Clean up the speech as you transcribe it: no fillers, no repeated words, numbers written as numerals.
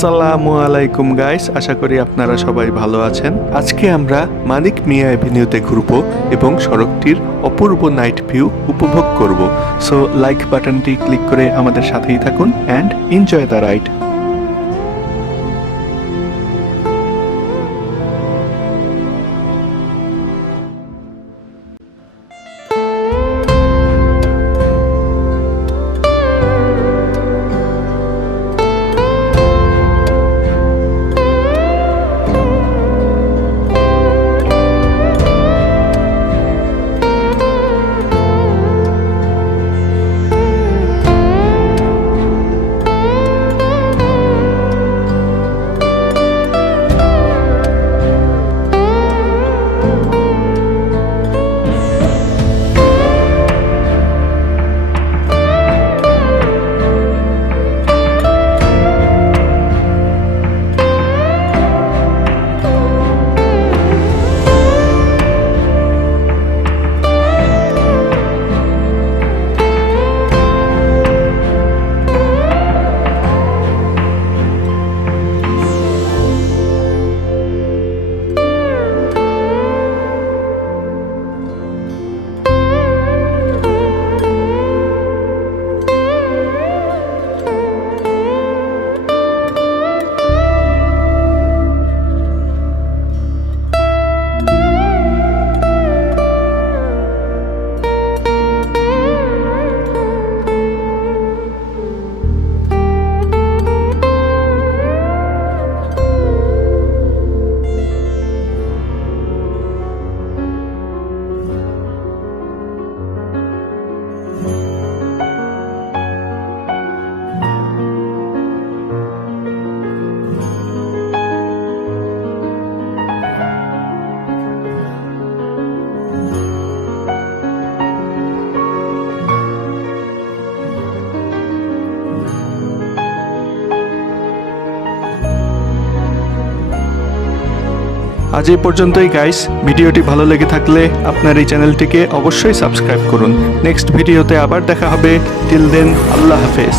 আসসালামু আলাইকুম গাইস, আশা করি আপনারা সবাই ভালো আছেন। আজকে আমরা মানিক মিয়া এভিনিউতে ঘুরবো এবং সড়কটির অপূর্ব নাইট ভিউ উপভোগ করব। সো লাইক বাটনটি ক্লিক করে আমাদের সাথেই থাকুন অ্যান্ড এনজয় দ্য রাইড। আজ এই পর্যন্তই গাইস। ভিডিওটি ভালো লেগে থাকলে আপনার এই চ্যানেলটিকে অবশ্যই সাবস্ক্রাইব করুন। নেক্সট ভিডিওতে আবার দেখা হবে। টিল দেন, আল্লাহ হাফেজ।